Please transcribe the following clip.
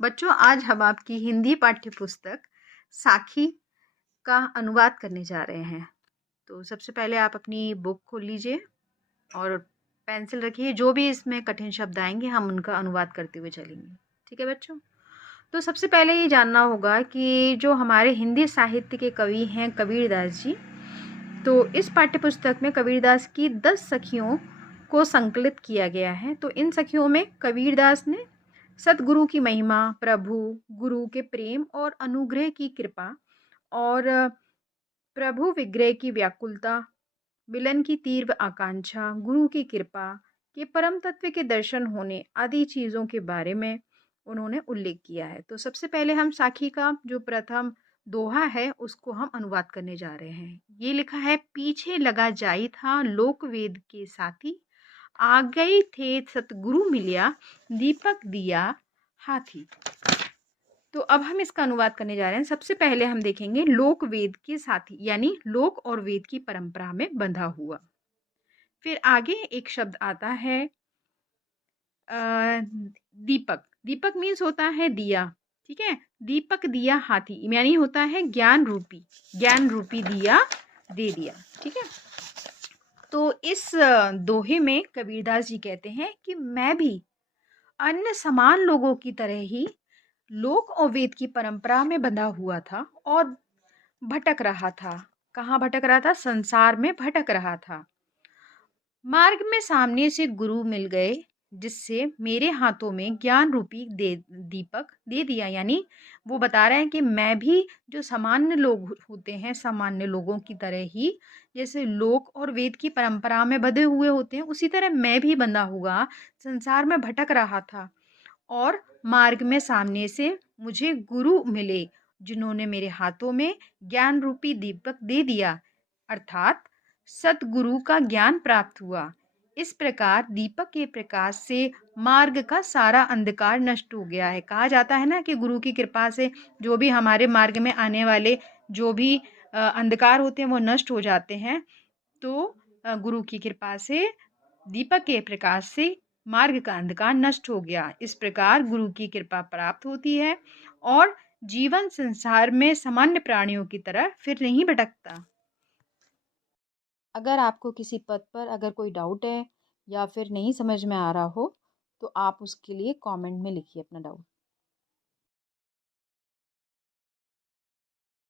बच्चों, आज हम आपकी हिंदी पाठ्य पुस्तक साखी का अनुवाद करने जा रहे हैं। तो सबसे पहले आप अपनी बुक खोल लीजिए और पेंसिल रखिए। जो भी इसमें कठिन शब्द आएंगे हम उनका अनुवाद करते हुए चलेंगे। ठीक है बच्चों? तो सबसे पहले ये जानना होगा कि जो हमारे हिंदी साहित्य के कवि हैं कबीरदास जी, तो इस पाठ्य पुस्तक में कबीरदास की 10 सखियों को संकलित किया गया है। तो इन सखियों में कबीरदास ने सतगुरु की महिमा, प्रभु गुरु के प्रेम और अनुग्रह की कृपा और प्रभु विग्रह की व्याकुलता, मिलन की तीव्र आकांक्षा, गुरु की कृपा के परम तत्व के दर्शन होने आदि चीज़ों के बारे में उन्होंने उल्लेख किया है। तो सबसे पहले हम साखी का जो प्रथम दोहा है उसको हम अनुवाद करने जा रहे हैं। ये लिखा है, पीछे लगा जाई था लोक वेद के साथी, आ गए थे सतगुरु मिलिया, दीपक दिया हाथी। तो अब हम इसका अनुवाद करने जा रहे हैं। सबसे पहले हम देखेंगे लोक वेद के साथी, यानी लोक और वेद की परंपरा में बंधा हुआ। फिर आगे एक शब्द आता है दीपक। दीपक मीन्स होता है दिया। ठीक है, दीपक दिया हाथी यानी होता है ज्ञान रूपी दिया दे दिया। ठीक है, तो इस दोहे में कबीरदास जी कहते हैं कि मैं भी अन्य समान लोगों की तरह ही लोक और वेद की परंपरा में बंधा हुआ था और भटक रहा था। कहाँ भटक रहा था? संसार में भटक रहा था। मार्ग में सामने से गुरु मिल गए, जिससे मेरे हाथों में ज्ञान रूपी दीपक दे दिया। यानी वो बता रहे हैं कि मैं भी जो सामान्य लोग होते हैं, सामान्य लोगों की तरह ही, जैसे लोक और वेद की परंपरा में बंधे हुए होते हैं, उसी तरह मैं भी बंधा हुआ संसार में भटक रहा था। और मार्ग में सामने से मुझे गुरु मिले, जिन्होंने मेरे हाथों में ज्ञान रूपी दीपक दे दिया, अर्थात सतगुरु का ज्ञान प्राप्त हुआ। इस प्रकार दीपक के प्रकाश से मार्ग का सारा अंधकार नष्ट हो गया है। कहा जाता है ना कि गुरु की कृपा से जो भी हमारे मार्ग में आने वाले जो भी अंधकार होते हैं वो नष्ट हो जाते हैं। तो गुरु की कृपा से, दीपक के प्रकाश से मार्ग का अंधकार नष्ट हो गया। इस प्रकार गुरु की कृपा प्राप्त होती है और जीवन संसार में सामान्य प्राणियों की तरह फिर नहीं भटकता। अगर आपको किसी पद पर अगर कोई डाउट है या फिर नहीं समझ में आ रहा हो तो आप उसके लिए कमेंट में लिखिए अपना डाउट।